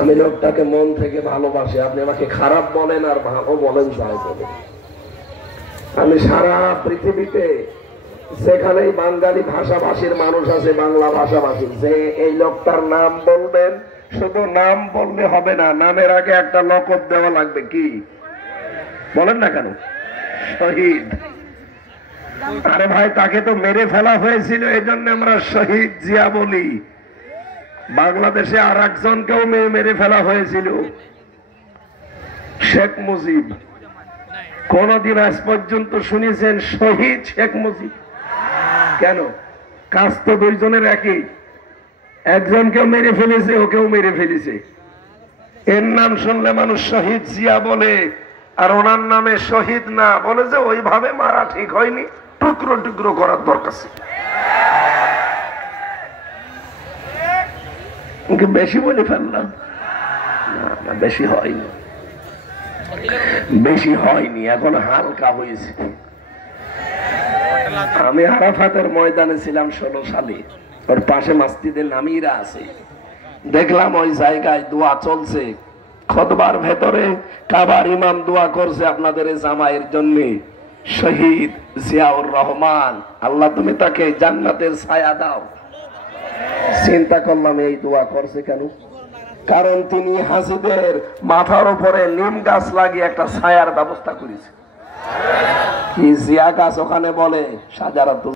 আমি লোকটাকে মন থেকে ভালোবাসি। আপনি আমাকে খারাপ বলেন আর ভালো বলেন, যাই বলেন। আমি সারা পৃথিবীতে সেখানেই বাঙালি ভাষাভাষীর মানুষ আছে, বাংলা ভাষাভাষী, যে এই লোকটার নাম বলবেন, শুধু নাম বললে হবে না, নামের আগে একটা লকব দেওয়া লাগবে। কি বলেন না কেন? শহীদ। আরে ভাই, তাকে তো মেরে ফেলা হয়েছিল, এই জন্য আমরা শহীদ জিয়া বলি। বাংলাদেশে আর একজনকেও মেরে ফেলা হয়েছিল, শেখ মুজিব। কোনদিন আজ পর্যন্ত শুনেছেন শহীদ শেখ মুজিব? কেন? কাজ তো দুইজনের একই। একজনকেও মেরে ফেলেছে, ওকেও মেরে ফেলেছে। এর নাম শুনলে মানুষ শহীদ জিয়া বলে, আর ওনার নামে শহীদ না বলে যে ওইভাবে মারা ঠিক হয়নি, টুকরো টুকরো করার দরকার ছিল। বেশি বলে ফেললাম? না, বেশি হয়নি, বেশি হয়নি, এখন হালকা হয়েছে। আমি আরাফাতের ময়দানে ছিলাম 16 সালে, ওর পাশে মসজিদে নামিরা আছে। দেখলাম ওই জায়গায় দোয়া চলছে, খুতবার ভেতরে কাবার ইমাম দোয়া করছে আপনাদের জামাইয়ের জন্য, শহীদ জিয়াউর রহমান, আল্লাহ তুমি তাকে জান্নাতের ছায়া দাও। চিন্তা করলাম এই দোয়া করছে কেন? কারণ তিনি হাজিদের মাথার উপরে নিম গাছ লাগিয়ে একটা ছায়ার ব্যবস্থা করেছে। কি জিয়া গাছ ওখানে বলে? সাজারাত